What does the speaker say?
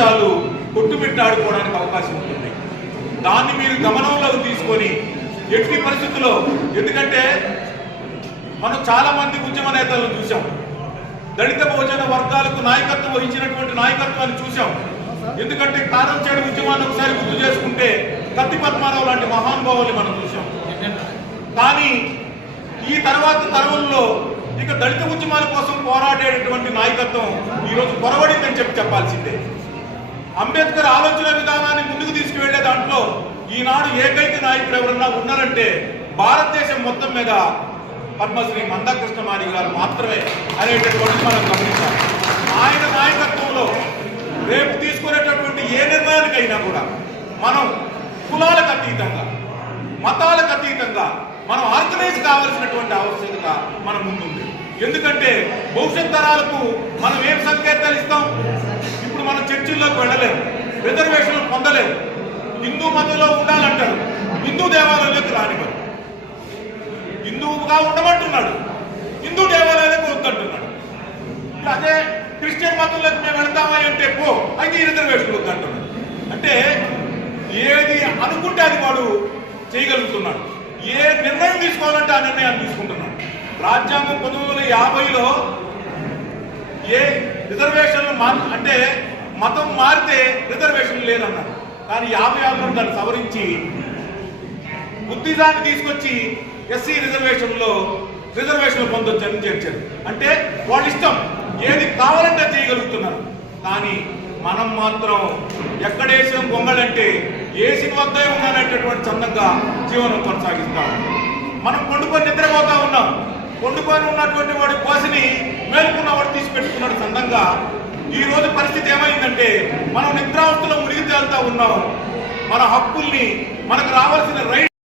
జీవితాలు కొట్టుమిట్టాడుకోవడానికి అవకాశం ఉంటుంది. దాన్ని మీరు గమనంలోకి తీసుకొని ఎట్టి పరిస్థితుల్లో, ఎందుకంటే మనం చాలా మంది ఉద్యమ నేతలను చూసాం, దళిత బహుజన వర్గాలకు నాయకత్వం వహించినటువంటి నాయకత్వాన్ని చూసాం. ఎందుకంటే కారంచేడు ఉద్యమాన్ని ఒకసారి గుర్తు చేసుకుంటే కత్తి పద్మారావు లాంటి మహానుభావుల్ని మనం చూసాం. కానీ ఈ తర్వాత తరంలో ఇక దళిత ఉద్యమాల కోసం పోరాడేటటువంటి నాయకత్వం ఈరోజు పొరబడిందని చెప్పాల్సిందే. అంబేద్కర్ ఆలోచన విధానాన్ని ముందుకు తీసుకువెళ్లే దాంట్లో ఈనాడు ఏకైక నాయకుడు ఎవరన్నా ఉన్నారంటే భారతదేశం మొత్తం మీద పద్మశ్రీ మందాకృష్ణమాది గారు మాత్రమే అనేటటువంటి మనం గమనించాలి. ఆయన నాయకత్వంలో రేపు తీసుకునేటటువంటి ఏ నిర్ణయానికైనా కూడా మనం కులాలకు అతీతంగా, మతాలకు అతీతంగా మనం ఆర్గనైజ్ కావాల్సినటువంటి ఆవశ్యకత మన ముందుంది. ఎందుకంటే భవిష్యత్ తరాలకు మనం ఏం సంకేతాలు ఇస్తాం? ఇప్పుడు మనం చర్చిల్లోకి వెళ్ళలేము, రిజర్వేషన్లు పొందలేము, హిందూ మతంలో ఉండాలంటారు, హిందూ దేవాలయంలోకి రానివ్వరు, హిందువుగా ఉండమంటున్నాడు, హిందూ దేవాలయాలకు వద్దంటున్నాడు. అదే క్రిస్టియన్ మతంలోకి మేము వెళ్తామా అంటే పో, అయితే ఈ రిజర్వేషన్లు వద్దంటున్నాడు. అంటే ఏది అనుకుంటే అది వాడు చేయగలుగుతున్నాడు. ఏ నిర్ణయం తీసుకోవాలంటే ఆ నిర్ణయాన్ని తీసుకుంటున్నాడు. రాజ్యాంగం 1950లో ఏ రిజర్వేషన్లు అంటే మతం మారితే రిజర్వేషన్లు లేదన్నారు. కానీ 56లో దాన్ని సవరించి బుద్ధిజాన్ని తీసుకొచ్చి ఎస్సీ రిజర్వేషన్లు పొందొచ్చని చేర్చారు. అంటే వాళ్ళ ఇష్టం, ఏది కావాలంటే చేయగలుగుతున్నారు. కానీ మనం మాత్రం ఎక్కడేసిన గొంగళంటే ఏసిన వద్దే ఉన్నాననేటటువంటి చందంగా జీవనం కొనసాగిస్తాం. మనం కొండుకొని నిద్రపోతా ఉన్నాం, కొండుకొని ఉన్నటువంటి వాడి కోసిని మేలుకున్న వాడు తీసి పెట్టుకున్నాడు చందంగా. ఈ రోజు పరిస్థితి ఏమైందంటే మనం నిద్రావస్థలో మునిగి తేలుతా ఉన్నాం. మన హక్కుల్ని, మనకు రావాల్సిన రైట్